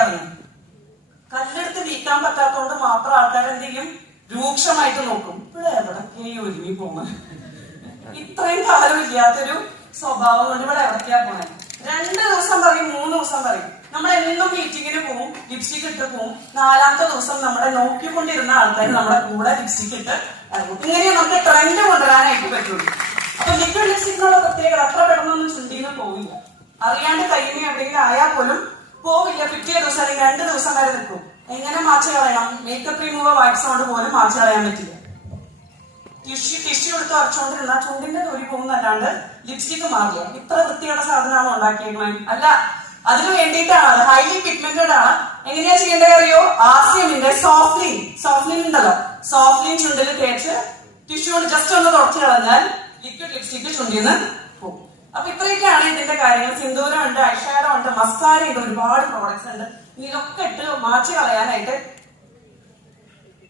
ഇറങ്ങും. കല്ലെടുത്ത് നീക്കാൻ പറ്റാത്തതുകൊണ്ട് മാത്രം ആൾക്കാർ എന്ത് ചെയ്യും, രൂക്ഷമായിട്ട് നോക്കും. ഇവിടെ എവിടൊക്കെ ഒരുങ്ങി പോണേ, ഇത്രയും കാലം ഇല്ലാത്തൊരു സ്വഭാവം കൊണ്ട് ഇവിടെ എവിടേക്കാ പോണേ. 2 ദിവസം പറയും, 3 ദിവസം പറയും. നമ്മൾ എന്നും മീറ്റിങ്ങിന് പോവും, ലിപ്സ്റ്റിക് ഇട്ട് പോവും. 4ാമത്തെ ദിവസം നമ്മുടെ നോക്കിക്കൊണ്ടിരുന്ന ആൾക്കാർ നമ്മുടെ കൂടെ ലിപ്സ്റ്റിക് ഇട്ട് ഇറങ്ങും. ഇങ്ങനെ നമുക്ക് ട്രെൻഡ് കൊണ്ടുവരാനായിട്ട് പറ്റുള്ളൂ. അപ്പൊ ലിക്വിഡ് ലിപ്സ്റ്റിക്കിനുള്ള പ്രത്യേകത അത്ര പെട്ടെന്നൊന്നും ചുണ്ടിന്ന് പോവില്ല. അറിയാണ്ട് കയ്യിൽ എവിടെയെങ്കിലും ആയാൽ പോലും പോവില്ല. പിറ്റേ ദിവസം അല്ലെങ്കിൽ 2 ദിവസം വരെ നിൽക്കും. എങ്ങനെ മാച്ച് കളയണം? മേക്കപ്പ് റിമൂവർ വാക്സ് കൊണ്ട് പോലും മാച്ച് കളയാൻ പറ്റില്ല. ടിഷ്യൂ എടുത്ത് വരച്ചോണ്ടിരുന്ന ചുണ്ടിന്റെ തൊലി പോകുന്നല്ലാണ്ട് ലിപ്സ്റ്റിക് മാറില്ല. ഇത്ര വൃത്തിയുടെ സാധനമാണോ ഉണ്ടാക്കിയേക്കുന്നത്? അല്ല, അതിനു വേണ്ടിയിട്ടാണ്. അത് ഹൈലി പിഗ്മെന്റഡ് ആണ്. എങ്ങനെയാ ചെയ്യേണ്ടത് അറിയോ? ആർസിഎമ്മിന്റെ സോഫ്റ്റ്ലിൻ ഉണ്ടല്ലോ, സോഫ്റ്റ്ലിൻ ചുണ്ടിൽ തേച്ച് ടിഷ്യൂ കൊണ്ട് ജസ്റ്റ് ഒന്ന് തുടച്ചു കളഞ്ഞാൽ ലിക്വിഡ് ലിപ്സ്റ്റിക് ചുണ്ടിന്ന് പോകും. അപ്പൊ ഇത്രയൊക്കെയാണ് ഇതിന്റെ കാര്യങ്ങൾ. സിന്ദൂരം ഉണ്ട്, ഐഷാഡോ ഉണ്ട്, മസ്കാര ഉണ്ട്, ഒരുപാട് പ്രോഡക്ട്സ് ഉണ്ട്. ഇതൊക്കെ ഇട്ട് മാച്ച് കളയാനായിട്ട്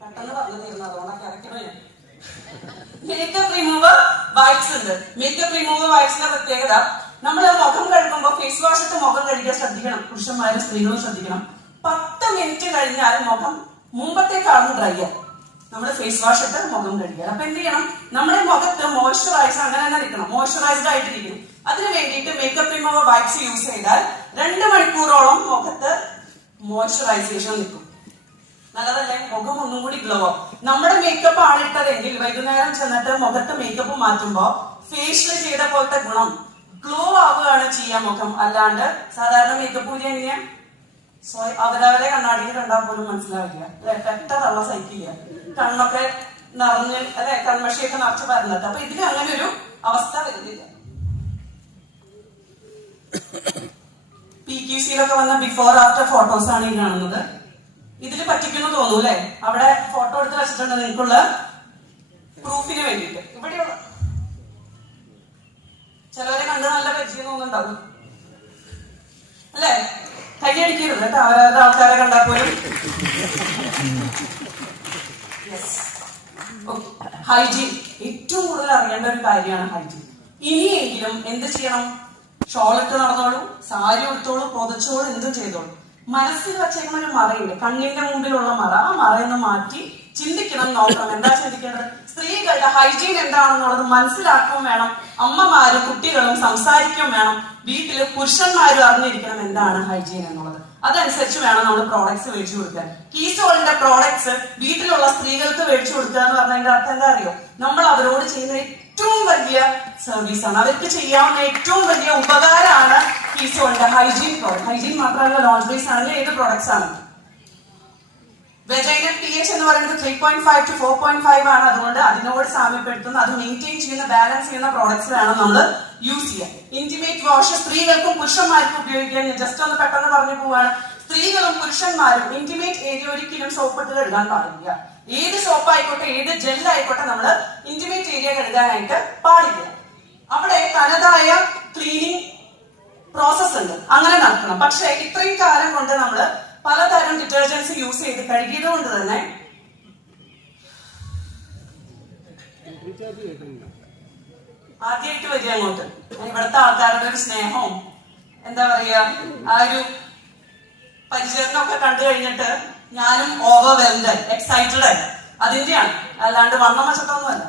പെട്ടെന്ന് പറഞ്ഞു തീർന്നു, അതുകൊണ്ടൊക്കെ ഇറക്കണോ ഞാൻ. മേക്കപ്പ് റിമൂവർ വൈപ്സ് ഉണ്ട്. മേക്കപ്പ് റിമൂവർ വൈപ്സിന്റെ പ്രത്യേകത, നമ്മൾ മുഖം കഴുകുമ്പോൾ ഫേസ് വാഷ് ഇട്ട് മുഖം കഴുകാൻ ശ്രദ്ധിക്കണം. പുരുഷന്മാരും സ്ത്രീകളും ശ്രദ്ധിക്കണം. 10 മിനിറ്റ് കഴിഞ്ഞാൽ മുഖം മുമ്പത്തേക്കാളും ഡ്രൈ ആവും. നമ്മൾ ഫേസ് വാഷ് ഇട്ട് മുഖം കഴുകുക. അപ്പൊ എന്ത് ചെയ്യണം? നമ്മുടെ മുഖത്ത് മോയ്സ്ചറൈസ് അങ്ങനെ തന്നെ നിൽക്കണം, മോയ്സ്ചറൈസ്ഡ് ആയിട്ടിരിക്കണം. അതിന് വേണ്ടിയിട്ട് മേക്കപ്പ് റിമൂവർ വൈപ്സ് യൂസ് ചെയ്താൽ 2 മണിക്കൂറോളം മുഖത്ത് മോയ്സ്ചറൈസേഷൻ നിൽക്കും. നല്ലതല്ലേ? മുഖം ഒന്നും കൂടി ഗ്ലോ ആവും. നമ്മുടെ മേക്കപ്പ് ആണ് ഇട്ടതെങ്കിൽ വൈകുന്നേരം ചെന്നിട്ട് മുഖത്ത് മേക്കപ്പ് മാറ്റുമ്പോ ഫേഷ്യൽ ചെയ്ത പോലത്തെ ഗുണം ഗ്ലോ ആവുകയാണ് ചെയ്യാൻ മുഖം. അല്ലാണ്ട് സാധാരണ മേക്കപ്പ് പൂജ എങ്ങനെയാ? അവരവരെ കണ്ണാടിയിൽ കണ്ടാൽ പോലും മനസ്സിലാവില്ല അല്ലെ, പെട്ടതള്ള സഹിക്കില്ല, കണ്ണൊക്കെ നിറഞ്ഞ് അല്ലെ, കൺമഷിയൊക്കെ നിറച്ച് പരന്നിട്ട്. അപ്പൊ ഇതിൽ അങ്ങനെ ഒരു അവസ്ഥ വരുന്നില്ല. PQCയിലൊക്കെ വന്ന ബിഫോർ ആഫ്റ്റർ ഫോട്ടോസ് ആണ് ഈ കാണുന്നത്. ഇതിൽ പറ്റിക്കുന്നു തോന്നൂ അല്ലെ? അവിടെ ഫോട്ടോ എടുത്ത് വെച്ചിട്ടുണ്ട് നിങ്ങൾക്കുള്ള പ്രൂഫിന് വേണ്ടിയിട്ട്. ഇവിടെയുള്ള ചിലവരെ കണ്ട് നല്ല പരിചയം തോന്നുന്നുണ്ടാവും അല്ലെ? കൈയടിക്കരുത് കേട്ടോ, അവരവരുടെ ആൾക്കാരെ കണ്ടാൽ പോലും. ഹൈജീൻ ഏറ്റവും കൂടുതൽ അറിയേണ്ട ഒരു കാര്യമാണ് ഹൈജീൻ. ഇനിയെങ്കിലും എന്ത് ചെയ്യണം? ഷോളിട്ട് നടന്നോളൂ, സാരി ഉടുത്തോളൂ, പൊതച്ചോളൂ, എന്തും ചെയ്തോളൂ. മനസ്സിൽ വച്ചേക്കുന്ന ഒരു മറയുണ്ട്, കണ്ണിന്റെ മുമ്പിലുള്ള മറ. ആ മറയെന്ന് മാറ്റി ചിന്തിക്കണം, നോക്കണം. എന്താ ചിന്തിക്കേണ്ടത്? സ്ത്രീകളുടെ ഹൈജീൻ എന്താണെന്നുള്ളത് മനസ്സിലാക്കുകയും വേണം. അമ്മമാരും കുട്ടികളും സംസാരിക്കുകയും വേണം. വീട്ടില് പുരുഷന്മാരും അറിഞ്ഞിരിക്കണം എന്താണ് ഹൈജീൻ എന്നുള്ളത്. അതനുസരിച്ച് വേണം നമ്മൾ പ്രോഡക്ട്സ് മേടിച്ചു കൊടുക്കാൻ. കീസോളിന്റെ പ്രോഡക്ട്സ് വീട്ടിലുള്ള സ്ത്രീകൾക്ക് മേടിച്ചു കൊടുക്കുക എന്ന് പറഞ്ഞതിന്റെ അർത്ഥം എന്താ അറിയോ? നമ്മൾ അവരോട് ചെയ്യുന്ന ഏറ്റവും വലിയ സർവീസ് ആണ്, അവർക്ക് ചെയ്യാവുന്ന ഏറ്റവും വലിയ ഉപകാരമാണ് കീസോളിന്റെ ഹൈജീൻ പ്രോഡക്റ്റ്. ഹൈജീൻ മാത്രമല്ല, ലോണ്ടറീസ് ആണെങ്കിൽ ഏത് പ്രോഡക്ട്സ് ആണ്? വെജൈനൽ pH എന്ന് പറയുന്നത് 3.5 to 4.5 ആണ്. അതുകൊണ്ട് അതിനോട് സാമ്യപ്പെടുത്തുന്ന, അത് മെയിൻറ്റെയിൻ ചെയ്യുന്ന, ബാലൻസ് ചെയ്യുന്ന പ്രോഡക്ട്സ് വേണം നമ്മൾ യൂസ് ചെയ്യാൻ. ഇന്റിമേറ്റ് വാഷ് സ്ത്രീകൾക്കും പുരുഷന്മാർക്കും ഉപയോഗിക്കാൻ. ജസ്റ്റ് ഒന്ന് പെട്ടെന്ന് പറഞ്ഞു പോവാണ്. സ്ത്രീകളും പുരുഷന്മാരും ഇന്റിമേറ്റ് ഏരിയ ഒരിക്കലും സോപ്പിട്ട് കഴുകാൻ പാടില്ല. ഏത് സോപ്പ് ആയിക്കോട്ടെ, ഏത് ജെൽ ആയിക്കോട്ടെ, നമ്മൾ ഇന്റിമേറ്റ് ഏരിയ കഴുകാനായിട്ട് പാടില്ല. അവിടെ തനതായ ക്ലീനിങ് പ്രോസസ് ഉണ്ട്, അങ്ങനെ നടക്കണം. പക്ഷെ ഇത്രയും കാലം കൊണ്ട് നമ്മൾ പലതരം ഡിറ്റർജൻസ് യൂസ് ചെയ്ത് കഴുകിയത് കൊണ്ട് തന്നെ ആദ്യമായിട്ട് വരിക അങ്ങോട്ട് ഇവിടുത്തെ ആൾക്കാരുടെ ഒരു സ്നേഹവും എന്താ പറയാ, ആ ഒരു പരിചരണമൊക്കെ കണ്ടു കഴിഞ്ഞിട്ട് ഞാനും ഓവർവെൽഡ്, എക്സൈറ്റഡ് ആയി. അതിന്റെയാണ്, അല്ലാണ്ട് വണ്ണം വെച്ചിട്ടൊന്നുമല്ല.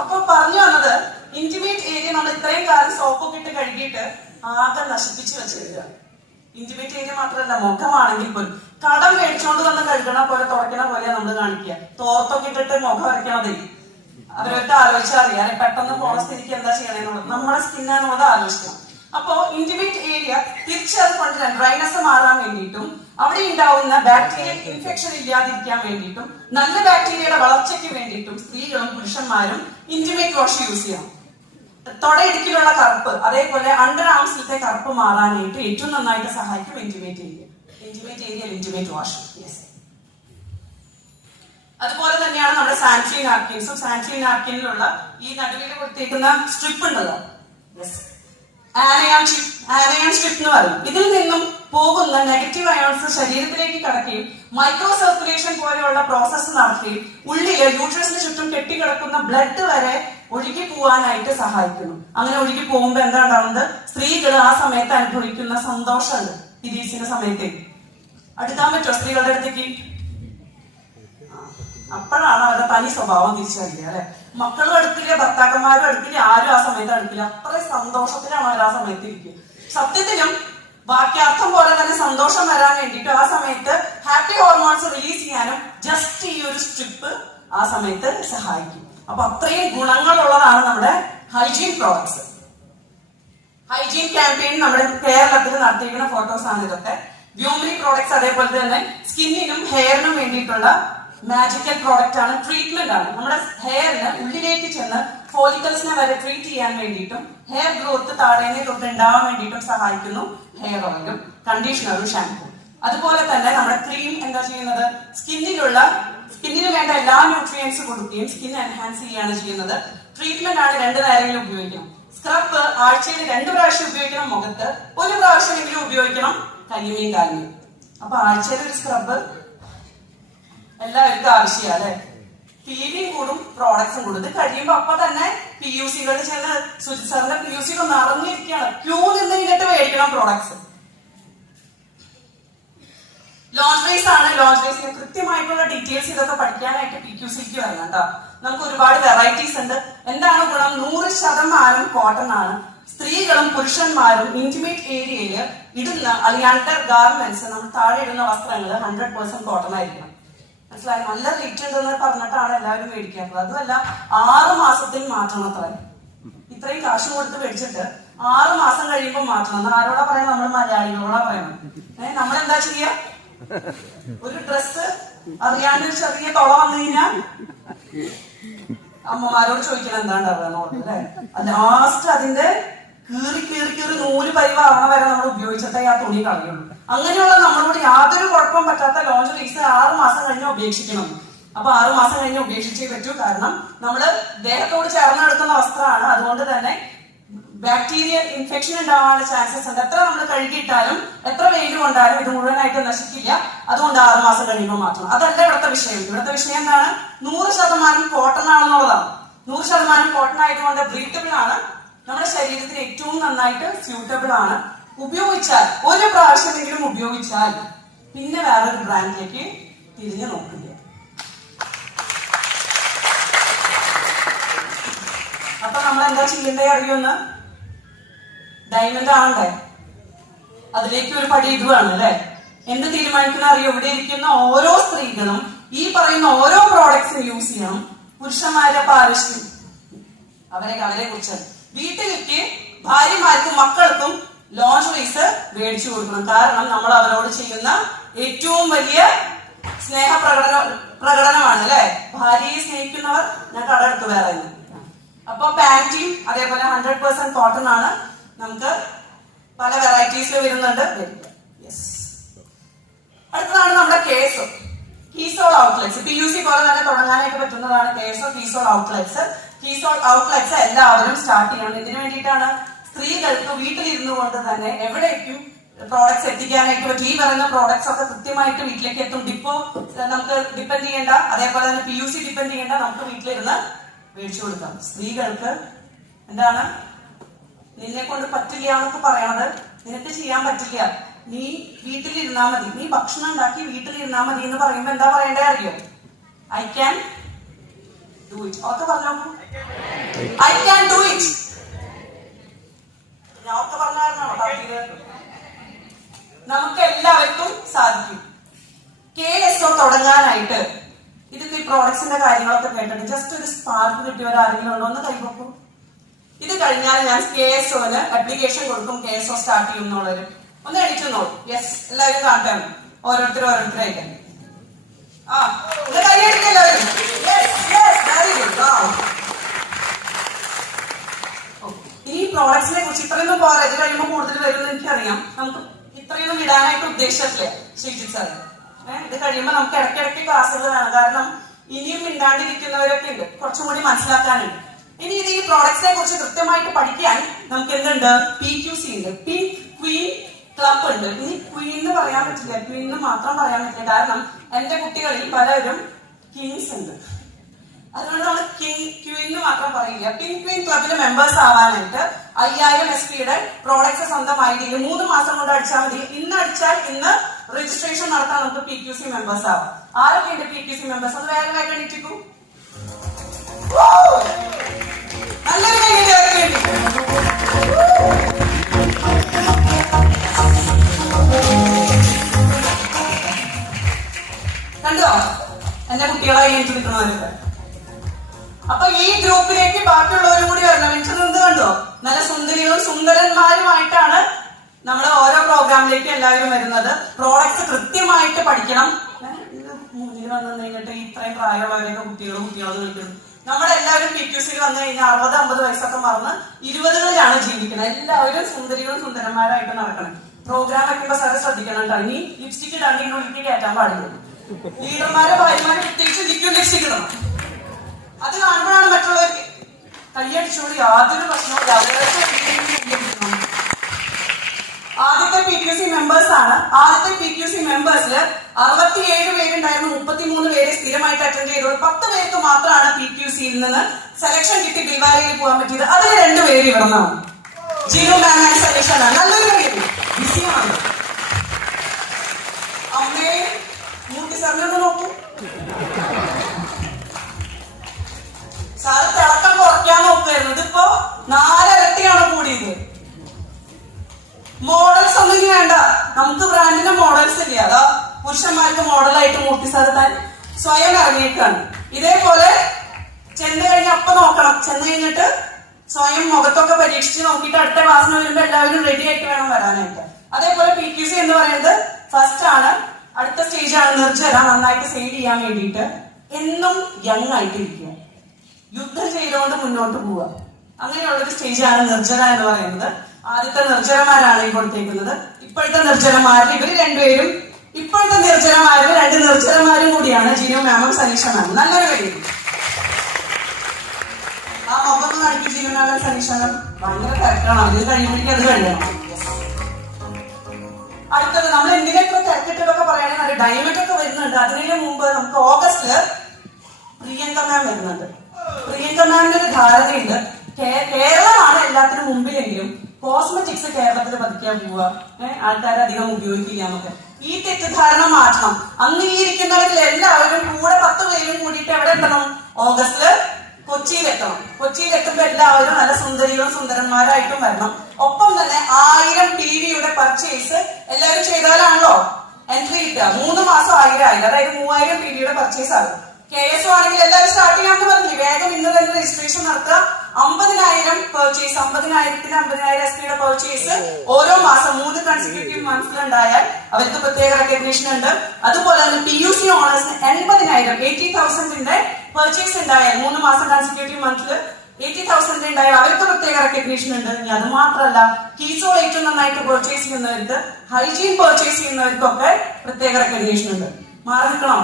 അപ്പൊ പറഞ്ഞു വന്നത്, ഇന്റിമേറ്റ് ഏരിയ നമ്മൾ ഇത്രയും കാലം സോപ്പൊക്കെ ഇട്ട് കഴുകിയിട്ട് ആകെ നശിപ്പിച്ചു വെച്ചിരിക്കുക. ഇന്റിമേറ്റ് ഏരിയ മാത്രമല്ല, മുഖമാണെങ്കിൽ പോലും കടം മേടിച്ചോണ്ട് വന്ന് കഴുകണ പോലെ, തുടയ്ക്കണ പോലെയാ നമ്മൾ കാണിക്കുക. തോർത്തൊക്കെ ഇട്ടിട്ട് മുഖം വരയ്ക്കണതേ അവരൊക്കെ ആലോചിച്ചാൽ അറിയാം. പെട്ടെന്ന് പോണ സ്ഥിതിക്ക് എന്താ ചെയ്യണമെന്നുള്ളത്, നമ്മുടെ സ്കിന്നാന്നുള്ളത് ആലോചിക്കണം. അപ്പോ ഇന്റിമേറ്റ് ഏരിയ തിരിച്ചത് കൊണ്ടുവരാൻ, ഡ്രൈനസ് മാറാൻ വേണ്ടിയിട്ടും അവിടെ ഉണ്ടാവുന്ന ബാക്ടീരിയൽ ഇൻഫെക്ഷൻ ഇല്ലാതിരിക്കാൻ വേണ്ടിയിട്ടും നല്ല ബാക്ടീരിയയുടെ വളർച്ചയ്ക്ക് വേണ്ടിയിട്ടും സ്ത്രീകളും പുരുഷന്മാരും ഇന്റിമേറ്റ് വാഷ് യൂസ് ചെയ്യണം. തൊടയിടുക്കിലുള്ള കറുപ്പ്, അതേപോലെ അണ്ടർ ആംസിലത്തെ കറുപ്പ് മാറാനായിട്ട് ഏറ്റവും നന്നായിട്ട് സഹായിക്കും ഇന്റിമേറ്റ് ഏരിയ. Intimate wash. അതുപോലെ തന്നെയാണ് നമ്മുടെ സാനിറ്ററി നാപ്കിൻസും. സാനിറ്ററി നാപ്കിനിലുള്ള ഈ നടുവിൽ കൊടുത്തേക്കുന്ന സ്ട്രിപ്പ് ഉണ്ടല്ലോ, ആനയാൻ സ്ട്രിപ്പ് എന്ന് പറയും. ഇതിൽ നിന്നും പോകുന്ന നെഗറ്റീവ് അയോൺസ് ശരീരത്തിലേക്ക് കടക്കുകയും മൈക്രോ സർക്കുലേഷൻ പോലെയുള്ള പ്രോസസ്സ് നടത്തുകയും ഉള്ളില് യൂട്രസിന് ചുറ്റും കെട്ടിക്കിടക്കുന്ന ബ്ലഡ് വരെ ഒഴുകി പോവാനായിട്ട് സഹായിക്കുന്നു. അങ്ങനെ ഒഴുകി പോകുമ്പോ എന്താ ഉണ്ടാവുന്നത്? സ്ത്രീകൾ ആ സമയത്ത് അനുഭവിക്കുന്ന സന്തോഷമുണ്ട്. പീരീഡ്സിന്റെ സമയത്ത് അടുക്കാൻ പറ്റുമോ സ്ത്രീകളുടെ അടുത്തേക്ക്? അപ്പോഴാണ് അവരുടെ തനി സ്വഭാവം തിരിച്ചറിയുക അല്ലെ. മക്കളും അടുക്കില്ല, ഭർത്താക്കന്മാരും അടുക്കില്ല, ആരും ആ സമയത്ത് അടുക്കില്ല. അത്ര സന്തോഷത്തിലാണ് അവർ ആ സമയത്ത് ഇരിക്കുക. സത്യത്തിലും വാക്യാർത്ഥം പോലെ തന്നെ സന്തോഷം വരാൻ വേണ്ടിയിട്ട് ആ സമയത്ത് ഹാപ്പി ഹോർമോൺസ് റിലീസ് ചെയ്യാനും ജസ്റ്റ് ഈ ഒരു സ്ട്രിപ്പ് ആ സമയത്ത് സഹായിക്കും. അപ്പൊ അത്രയും ഗുണങ്ങളുള്ളതാണ് നമ്മുടെ ഹൈജീൻ പ്രോഡക്ട്സ്. ഹൈജീൻ ക്യാമ്പയിൻ നമ്മുടെ കേരളത്തിൽ നടത്തിയിരിക്കുന്ന ഫോട്ടോസ് ആണ് ഇതൊക്കെ. വ്യോമിനി പ്രോഡക്ട്സ് അതേപോലെ തന്നെ സ്കിന്നിനും ഹെയറിനും വേണ്ടിയിട്ടുള്ള മാജിക്കൽ പ്രോഡക്റ്റ് ആണ്, ട്രീറ്റ്മെന്റ് ആണ്. നമ്മുടെ ഹെയറിന് ഉള്ളിലേക്ക് ചെന്ന് ഫോളിക്കൽസിനെ വരെ ട്രീറ്റ് ചെയ്യാൻ വേണ്ടിയിട്ടും ഹെയർ ഗ്രോത്ത് താഴേനെ തൊട്ട് ഉണ്ടാവാൻ വേണ്ടിയിട്ടും സഹായിക്കുന്നു ഹെയർ ഓയിലും കണ്ടീഷണറും ഷാമ്പൂ. അതുപോലെ തന്നെ നമ്മുടെ ക്രീം എന്താ ചെയ്യുന്നത്? സ്കിന്നിന് വേണ്ട എല്ലാ ന്യൂട്രിയൻസും കൊടുക്കുകയും സ്കിൻ എൻഹാൻസ് ചെയ്യുകയാണ് ചെയ്യുന്നത്. ട്രീറ്റ്മെന്റ് ആണ് 2 നേരങ്ങളിൽ ഉപയോഗിക്കണം. സ്ക്രബ് ആഴ്ചയിൽ 2 പ്രാവശ്യം ഉപയോഗിക്കണം മുഖത്ത്, 1 പ്രാവശ്യമെങ്കിലും ഉപയോഗിക്കണം കയ്യുമേയും കാലിയും. അപ്പൊ ആഴ്ചയിൽ ഒരു സ്ക്രബ് എല്ലാവർക്കും ആവശ്യമാണ് അല്ലെ. ഫീലിംഗ് കൂടും, പ്രോഡക്ട്സും കൂടും. ഇത് കഴിയുമ്പോ അപ്പൊ തന്നെ PUCകളിൽ ചെന്ന് സുജിത് സാറിന്റെ PUC ഒന്ന് അറിഞ്ഞിരിക്കുകയാണ്. ക്യൂ നിന്ന് ഇങ്ങോട്ട് മേടിക്കണം പ്രോഡക്ട്സ്. ലോഞ്ച് റേസ് ആണ്. ലോഞ്ച് റേസിന് കൃത്യമായിട്ടുള്ള ഡീറ്റെയിൽസ് ഇതൊക്കെ പഠിക്കാനായിട്ട് PQCക്ക് വരണം കേട്ടോ. നമുക്ക് ഒരുപാട് വെറൈറ്റീസ് ഉണ്ട്. എന്താണ് ഗുണം? 100% കോട്ടൺ ആണ്. സ്ത്രീകളും പുരുഷന്മാരും ഇന്റിമേറ്റ് ഏരിയയിൽ ഇടുന്ന അല്ലെങ്കിൽ അണ്ടർ ഗാർമെന്റ്സ്, നമ്മൾ താഴെ ഇടുന്ന വസ്ത്രങ്ങൾ 100% കോട്ടൺ ആയിരിക്കണം. മനസ്സിലായി? നല്ല റേറ്റ് ഉണ്ടെന്ന് പറഞ്ഞിട്ടാണ് എല്ലാവരും മേടിക്കാത്തത്. അതുമല്ല 6 മാസത്തിൽ മാറ്റണം അത്ര. ഇത്രയും കാശ് കൊടുത്ത് മേടിച്ചിട്ട് 6 മാസം കഴിയുമ്പോൾ മാറ്റണം. ആരോടാ പറയണം? നമ്മൾ മലയാളികളോടാ പറയണം. നമ്മളെന്താ ചെയ്യാ? ഒരു ഡ്രസ്സ് അറിയാണ്ട് ഒരു ചെറിയ തുള വന്നു കഴിഞ്ഞാൽ അമ്മമാരോട് ചോദിക്കണം എന്താണ്ടാവുക അല്ലെ. ലാസ്റ്റ് അതിന്റെ കീറി നൂല് പരിവാവണ വരെ നമ്മൾ ഉപയോഗിച്ചിട്ടേ ആ തുണി കളയുള്ളൂ. അങ്ങനെയുള്ള നമ്മളോട് യാതൊരു കുഴപ്പം പറ്റാത്ത ലോഞ്ച് റീസ് 6 മാസം കഴിഞ്ഞ് ഉപേക്ഷിക്കണം. അപ്പൊ 6 മാസം കഴിഞ്ഞ് ഉപേക്ഷിച്ചേ പറ്റൂ. കാരണം നമ്മള് ദേഹത്തോട് ചേർന്നെടുക്കുന്ന വസ്ത്രമാണ്. അതുകൊണ്ട് തന്നെ ബാക്ടീരിയ ഇൻഫെക്ഷൻ ഉണ്ടാവാനുള്ള ചാൻസസ് ഉണ്ട്. എത്ര നമ്മൾ കഴുകിയിട്ടാലും എത്ര വെയിൽ കൊണ്ടാലും ഇത് മുഴുവനായിട്ട് നശിക്കില്ല. അതുകൊണ്ട് 6 മാസം കഴിയുമ്പോൾ മാറ്റണം. അതല്ല ഇവിടുത്തെ വിഷയം. ഇവിടുത്തെ വിഷയം എന്താണ്? 100% കോട്ടൺ ആണെന്നുള്ളതാണ്. 100% കോട്ടൺ ആയതുകൊണ്ട് ബ്രീത്തബിൾ ആണ്. നമ്മുടെ ശരീരത്തിന് ഏറ്റവും നന്നായിട്ട് സ്യൂട്ടബിൾ ആണ്. ഉപയോഗിച്ചാൽ 1 പ്രാവശ്യമെങ്കിലും ഉപയോഗിച്ചാൽ പിന്നെ വേറൊരു ബ്രാൻഡിലേക്ക് തിരിഞ്ഞു നോക്കില്ല. അപ്പൊ നമ്മൾ എന്താ ചെയ്യേണ്ടേ അറിയുമെന്ന്? ഡയമണ്ട് ആവണ്ടേ? അതിലേക്ക് ഒരു പടി ഇടുവാണ് അല്ലെ. എന്ത് തീരുമാനിക്കുന്ന അറിയോ? ഇവിടെ ഇരിക്കുന്ന ഓരോ സ്ത്രീകളും ഈ പറയുന്ന ഓരോ പ്രോഡക്ട്സും യൂസ് ചെയ്യണം. പുരുഷന്മാരെ പാരിഷ്യം അവരെ കുറിച്ച് വീട്ടിലേക്ക് ഭാര്യമാർക്കും മക്കൾക്കും ലോഞ്ച് റീസ് മേടിച്ചു കൊടുക്കണം. കാരണം നമ്മൾ അവരോട് ചെയ്യുന്ന ഏറ്റവും വലിയ സ്നേഹ പ്രകടനമാണ് അല്ലെ. ഭാര്യയെ സ്നേഹിക്കുന്നവർ ഞാൻ കടമെടുത്തു വേറെ. അപ്പൊ പാന്റിയും അതേപോലെ 100% കോട്ടൺ ആണ്. നമുക്ക് പല വെറൈറ്റീസിൽ വരുന്നുണ്ട്. അടുത്തതാണ് നമ്മുടെ കീസോൾ ഔട്ട്ലെറ്റ്സ്. PUC പോലെ തന്നെ തുടങ്ങാനായിട്ട് പറ്റുന്നതാണ് കീസോൾ ഔട്ട്ലെറ്റ്സ്. കീസോൾ ഔട്ട്ലെറ്റ്സ് എല്ലാവരും സ്റ്റാർട്ട് ചെയ്യണം. ഇതിനു വേണ്ടിയിട്ടാണ് സ്ത്രീകൾക്ക് വീട്ടിലിരുന്നു കൊണ്ട് തന്നെ എവിടേക്കും പ്രോഡക്ട്സ് എത്തിക്കാനായിട്ട് പറ്റും. ഈ പറയുന്ന പ്രോഡക്ട്സ് ഒക്കെ കൃത്യമായിട്ട് വീട്ടിലേക്ക് എത്തും. ഡിപ്പോ നമുക്ക് ഡിപ്പെൻഡ് ചെയ്യേണ്ട, അതേപോലെ തന്നെ PUC ഡിപ്പെൻഡ് ചെയ്യേണ്ട, നമുക്ക് വീട്ടിലിരുന്ന് മേടിച്ചു കൊടുക്കാം. സ്ത്രീകൾക്ക് എന്താണ് നിന്നെ കൊണ്ട് പറ്റില്ല എന്നൊക്കെ പറയണത്? നിനക്ക് ചെയ്യാൻ പറ്റില്ല, നീ വീട്ടിലിരുന്നാ മതി, നീ ഭക്ഷണം ഉണ്ടാക്കി വീട്ടിലിരുന്നാ മതി എന്ന് പറയുമ്പോ എന്താ പറയണ്ടേ അറിയോ? I can do it. ഒക്കെ പറഞ്ഞോ, ഐ ക്യാൻ ഡു ഇറ്റ്. ഞാൻ ഒക്കെ പറഞ്ഞായിരുന്നാണോ? നമുക്ക് എല്ലാവർക്കും സാധിക്കും. KSO തുടങ്ങാനായിട്ട് ഇതൊക്കെ ഈ പ്രോഡക്ട്സിന്റെ കാര്യങ്ങളൊക്കെ കേട്ടിട്ട് ജസ്റ്റ് ഒരു സ്പാർക്ക് കിട്ടിയവർ ആരെങ്കിലും ഉണ്ടോ എന്ന് കൈവക്കും. ഇത് കഴിഞ്ഞാൽ ഞാൻ KSOന് അപ്ലിക്കേഷൻ കൊടുക്കും. KSO സ്റ്റാർട്ട് ചെയ്യും എന്നുള്ളവര് ഒന്ന് എണീച്ചു നോക്കും. യെസ്, എല്ലാവരും കാണട്ടെ. ഓരോരുത്തരായിട്ട് കൈയടിക്കും എല്ലാവരും. ഈ പ്രോഡക്ട്സിനെ കുറിച്ച് ഇത്രയൊന്നും പോരാ. ഇത് കഴിയുമ്പോൾ കൂടുതൽ വരുമെന്ന് എനിക്കറിയാം. നമുക്ക് ഇത്രയൊന്നും ഇടാനായിട്ട് ഉദ്ദേശിച്ചിട്ടില്ല ശ്രീജിത്ത് സാർ. ഇത് കഴിയുമ്പോൾ നമുക്ക് ഇടയ്ക്കിടയ്ക്ക് ക്ലാസ്സുകൾ വേണം. കാരണം ഇനിയും മിണ്ടാണ്ടിരിക്കുന്നവരൊക്കെ ഉണ്ട്, കുറച്ചും കൂടി മനസ്സിലാക്കാനുണ്ട്. ഇനി ഇത് ഈ പ്രോഡക്ട്സിനെ കുറിച്ച് കൃത്യമായിട്ട് പഠിക്കാൻ നമുക്ക് എന്തുണ്ട്? PQC ഉണ്ട്, പിങ്ക് ക്വീൻ ക്ലബ് ഉണ്ട്. ഇനി ക്വീൻ എന്ന് പറയാൻ പറ്റില്ല, ക്വീൻ എന്ന് മാത്രം പറയാൻ പറ്റില്ല. കാരണം എന്റെ കുട്ടികളിൽ പലരും കിങ്സ് ഉണ്ട്. അതുകൊണ്ട് നമ്മൾ ക്യൂയിന് മാത്രം പറയില്ല. പിങ്ക് ക്വീൻ ക്ലബിലെ മെമ്പേഴ്സ് ആവാനായിട്ട് 5000 SP-യുടെ പ്രോഡക്ട്സ് സ്വന്തമായിട്ട് 3 മാസം കൊണ്ട് അടിച്ചാൽ മതി. ഇന്ന് അടിച്ചാൽ ഇന്ന് രജിസ്ട്രേഷൻ നടത്താൻ നമുക്ക് PQC മെമ്പേഴ്സ് ആവാം. ആരൊക്കെയുണ്ട് PQC മെമ്പേഴ്സ്? അത് വേഗം വേഗം എണീറ്റിക്കൂ. നല്ലൊരു കണ്ടോ എന്റെ കുട്ടികളെ എനിക്ക് നിൽക്കുന്നവരൊക്കെ. അപ്പൊ ഈ ഗ്രൂപ്പിലേക്ക് ബാക്കിയുള്ളവരും കൂടി വരണം. എനിക്ക് നിന്ന് കണ്ടോ നല്ല സുന്ദരികളും സുന്ദരന്മാരുമായിട്ടാണ് നമ്മുടെ ഓരോ പ്രോഗ്രാമിലേക്ക് എല്ലാവരും വരുന്നത്. പ്രോഡക്ട്സ് കൃത്യമായിട്ട് പഠിക്കണം. മുന്നിൽ വന്നു കഴിഞ്ഞിട്ട് ഇത്രയും പ്രായമുള്ളവരൊക്കെ കുട്ടികളും നിൽക്കുന്നു. നമ്മളെല്ലാവരും PQCയിൽ വന്നു കഴിഞ്ഞാൽ 60-50 വയസ്സൊക്കെ മറന്ന് 20കളിലാണ് ജീവിക്കുന്നത്. എല്ലാവരും സുന്ദരികളും സുന്ദരന്മാരായിട്ട് നടക്കണം. പ്രോഗ്രാം വെക്കുമ്പോ സാറ് ശ്രദ്ധിക്കണം കേട്ടോ. ഇനി ലിപ്സ്റ്റിക് ഇടാണ്ടെങ്കിൽ ഉള്ളിലേക്ക് കയറ്റാൻ പാടില്ല. ലീഡർമാരെ ഭാര്യമാരെ പ്രത്യേകിച്ച് ലിക്വിഡ് ലിപ്സ്റ്റിക് ഇടണം. അത് കാണുമ്പോഴാണ് മറ്റുള്ളവർക്ക് കയ്യടിച്ചുകൂടി യാതൊരു പ്രശ്നവും. ആദ്യത്തെ PQC മെമ്പേഴ്സ് ആണ്. ആദ്യത്തെ PQC മെമ്പേഴ്സിൽ 67 പേരുണ്ടായിരുന്നു. 33 പേരെ സ്ഥിരമായിട്ട് അറ്റൻഡ് ചെയ്തത്. 10 പേർക്ക് മാത്രമാണ് PQCയിൽ നിന്ന് സെലക്ഷൻ കിട്ടി ബിൽവാരയിൽ പോകാൻ പറ്റിയത്. അതിൽ 2 പേര് ഇവിടുന്നാണ്. ജിനു മാം ആൻഡ് സലീഷാണ്. നല്ലൊരു കഴിയും ബിസിയാണ്. അമ്മയെ മൂർത്തി സാറിനെ ഒന്ന് നോക്കൂ. സാറ് തിളക്കം കുറയ്ക്കാൻ നോക്കുമായിരുന്നു. ഇതിപ്പോ 4 ഇരട്ടിയാണ് കൂടിയത്. മോഡൽസ് ഒന്നും ഇനി വേണ്ട. നമുക്ക് ബ്രാൻഡിന്റെ മോഡൽസ് ഇല്ല. അതാ പുരുഷന്മാർക്ക് മോഡലായിട്ട് മൂർത്തി സാർ താൻ സ്വയം ഇറങ്ങിയേക്കാണ്. ഇതേപോലെ ചെന്ന് കഴിഞ്ഞ അപ്പൊ നോക്കണം. ചെന്ന് കഴിഞ്ഞിട്ട് സ്വയം മുഖത്തൊക്കെ പരീക്ഷിച്ച് നോക്കിയിട്ട് അടുത്ത ക്ലാസ്സിന് വരുമ്പോ എല്ലാവരും റെഡി ആയിട്ട് വേണം വരാനായിട്ട്. അതേപോലെ PQC എന്ന് പറയുന്നത് ഫസ്റ്റ് ആണ്. അടുത്ത സ്റ്റേജ് ആണ് നിർജ്ജര. നന്നായിട്ട് സെയിൽ ചെയ്യാൻ വേണ്ടിയിട്ട് എന്നും യങ് ആയിട്ടിരിക്കുക, യുദ്ധം ചെയ്തുകൊണ്ട് മുന്നോട്ട് പോവുക. അങ്ങനെയുള്ളൊരു സ്റ്റേജാണ് നിർജ്ജര എന്ന് പറയുന്നത്. ആദ്യത്തെ നിർജ്ജരമാരാണ് ഈ കൊടുത്തേക്കുന്നത്. ഇപ്പോഴത്തെ നിർജ്ജരമാരിൽ ഇവര് 2 പേരും ഇപ്പോഴത്തെ നിർജ്ജരമാരിൽ 2 നിർജ്ജരമാരും കൂടിയാണ് ജിനു മാമും സലീഷ മാമും. നല്ലൊരു കാര്യം. ആ മുഖം കാണിക്കും. ജിനു മാമും സലീഷ മാം ഭയങ്കര തിരക്കാണ്. ഇത് കഴിയുമ്പോഴേക്കും അത് കഴിയണം. അടുത്തത് നമ്മൾ എന്തിനൊക്കെ തിരക്കിട്ടൊക്കെ പറയുകയാണെങ്കിൽ ഡയമണ്ട് ഒക്കെ വരുന്നുണ്ട്. അതിനു മുമ്പ് നമുക്ക് ഓഗസ്റ്റില് പ്രിയങ്ക മാം വരുന്നുണ്ട്. പ്രിയങ്ക മാമിന്റെ ഒരു ധാരണയുണ്ട്. കേരളമാണ് എല്ലാത്തിനും മുമ്പിലെങ്കിലും കോസ്മെറ്റിക്സ് കേരളത്തിൽ പതിക്കാൻ പോവുക, ആൾക്കാർ അധികം ഉപയോഗിക്കില്ല എന്നൊക്കെ. ഈ തെറ്റിദ്ധാരണ മാറ്റണം. അന്ന് ഈ ഇരിക്കുന്നവരിൽ എല്ലാവരും കൂടെ 10 പേരും കൂടിയിട്ട് എവിടെ എത്തണം? ഓഗസ്റ്റില് കൊച്ചിയിലെത്തണം. കൊച്ചിയിലെത്തുമ്പോ എല്ലാവരും നല്ല സുന്ദരികളും സുന്ദരന്മാരായിട്ടും വരണം. ഒപ്പം തന്നെ 1000 PVയുടെ പർച്ചേസ് എല്ലാവരും ചെയ്താലാണല്ലോ എൻട്രി കിട്ടുക. 3 മാസം 1000 ആയില്ല. അതായത് 3000 PVയുടെ പർച്ചേസ് ആകും. KSO ആണെങ്കിൽ എല്ലാവരും സ്റ്റാർട്ട് ചെയ്യാമെന്ന് പറഞ്ഞില്ലേ. വേഗം ഇന്ന് തന്നെ രജിസ്ട്രേഷൻ നടത്തുക. 50,000 പർച്ചേസ്, 50,000-ന് 50,000 SP-യുടെ പർച്ചേസ് ഓരോ മാസം 3 കൺസിക്യൂട്ടീവ് മന്ത്സിൽ ഉണ്ടായാൽ അവർക്ക് പ്രത്യേക റെക്കഗ്നീഷൻ ഉണ്ട്. അതുപോലെ തന്നെ PUC ഓണേഴ്സിന് 80,000 80,000-ന്റെ പർച്ചേസ് ഉണ്ടായാൽ 3 മാസം കൺസിക്യൂട്ടീവ് മന്ത്സിൽ 80,000 ഉണ്ടായാൽ അവർക്ക് പ്രത്യേക റെക്കഗ്നീഷൻ ഉണ്ട്. ഇനി അത് മാത്രമല്ല, കീസോൾ ഏറ്റവും നന്നായിട്ട് പർച്ചേസ് ചെയ്യുന്നവർക്ക്, ഹൈജീൻ പർച്ചേസ് ചെയ്യുന്നവർക്കൊക്കെ പ്രത്യേക റെക്കഗ്നീഷൻ ഉണ്ട്. മാറി നിൽക്കണോ?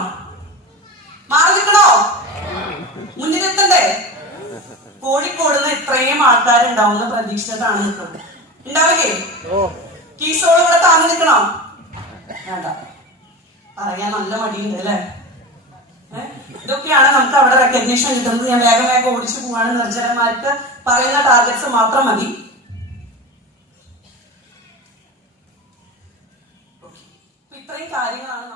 മുന്നിലെത്തണ്ടേ? കോഴിക്കോട് നിന്ന് ഇത്രയും ആൾക്കാരുണ്ടാവുന്ന പ്രതീക്ഷിച്ചിട്ടാണ് നിൽക്കുന്നത്. ഉണ്ടാവില്ലേ? കീസോട് ഇവിടെ താങ്ങി നിൽക്കണോ? വേണ്ട, പറയാൻ നല്ല മടിയുണ്ട് അല്ലേ? ഇതൊക്കെയാണ് നമുക്ക് അവിടെ റെക്കഗ്നീഷൻ കിട്ടുന്നത്. ഞാൻ വേഗം വേഗം ഓടിച്ചു പോവാണ്. നിർജ്ജരന്മാർക്ക് പറയുന്ന ടാർഗറ്റ്സ് മാത്രം മതി. ഇത്രയും കാര്യങ്ങളാണ്